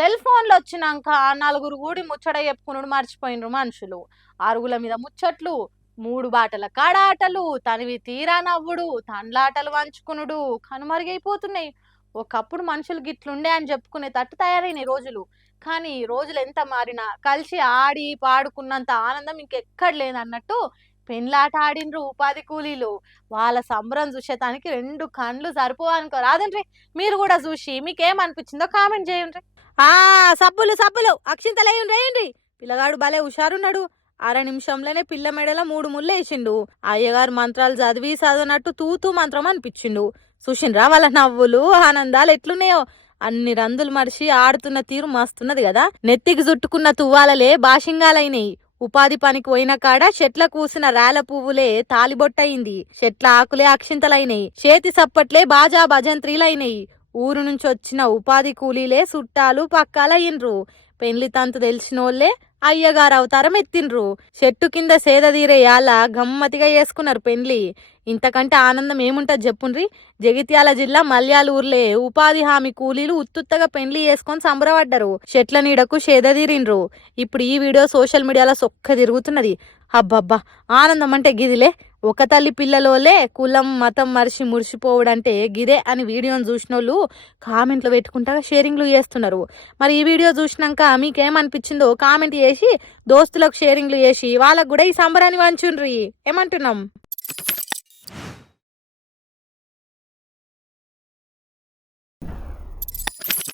Cell ఫోన్లు వచ్చినాక నలుగురు కూడి ముచ్చట చెప్పుకునుడు మర్చిపోయినరు మనుషులు. అరుగుల మీద ముచ్చట్లు, మూడు బాటల కాడాటలు, తనివి తీరా నవ్వుడు, తండ్లాటలు వంచుకునుడు కనుమరుగైపోతున్నాయి. ఒకప్పుడు మనుషులు గిట్లుండే అని చెప్పుకునే తట్టు తయారైన రోజులు. కానీ ఈ రోజులు ఎంత మారినా కలిసి ఆడి పాడుకున్నంత ఆనందం ఇంకెక్కడ లేదన్నట్టు పెండ్లాట ఆడిండ్రు ఉపాధి కూలీలు. వాళ్ళ సంబరం చూసేటానికి రెండు కండ్లు సరిపోవనుకో రాదండ్రి. మీరు కూడా చూసి మీకేమనిపించిందో కామెంట్ చేయండి. సబ్బులు సబ్బులు అక్షింతలేయండి రేయండి. పిల్లగాడు భలే హుషారున్నాడు. అర నిమిషంలోనే పిల్ల మెడలో 3 ముళ్ళు వేసిండు. అయ్యగారు మంత్రాలు చదివి చదవనట్టు తూతూ మంత్రం అనిపించిండు. చూసిండ్రా వాళ్ళ నవ్వులు ఆనందాలు ఎట్లున్నాయో. అన్ని రందులు మరిచి ఆడుతున్న తీరు మస్తున్నది కదా. నెత్తికి చుట్టుకున్న తువ్వాలలే బాషింగాలైనాయి. ఉపాధి పనికి పోయిన కాడ చెట్ల కూసిన రాల పువ్వులే తాలిబొట్టయింది. చెట్ల ఆకులే అక్షింతలైనాయి. చేతి సప్పట్లే బాజా భజంత్రీలైనాయి. ఊరు నుంచి వచ్చిన ఉపాధి కూలీలే చుట్టాలు పక్కాలయ్యిండ్రు. పెండ్లి తంతు తెలిసినోళ్లే అయ్యగారు అవతారం ఎత్తిండ్రు. చెట్టు కింద సేద తీరే యాల గమ్మతిగా చేసుకున్నారు పెండ్లి. ఇంతకంటే ఆనందం ఏముంటది చెప్పుండ్రి. జగిత్యాల జిల్లా మల్యాలూర్లే ఉపాధి హామీ కూలీలు ఉత్తుత్తగా పెండ్లి చేసుకొని సంబరపడ్డారు. చెట్ల నీడకు సేద తీరిండ్రు. ఇప్పుడు ఈ వీడియో సోషల్ మీడియాలో సొక్క తిరుగుతున్నది. అబ్బబ్బా ఆనందం అంటే గిదిలే. ఒక తల్లి పిల్లలోలే కులం మతం మరిచి మురిసిపోవడంటే గిదే అని వీడియోని చూసినోళ్ళు కామెంట్లు పెట్టుకుంటా షేరింగ్లు చేస్తున్నారు. మరి ఈ వీడియో చూసినాక మీకేమనిపించిందో కామెంట్ చేసి దోస్తులకు షేరింగ్లు చేసి వాళ్ళకు కూడా ఈ సంబరాన్ని వంచుండ్రి. ఏమంటున్నాం?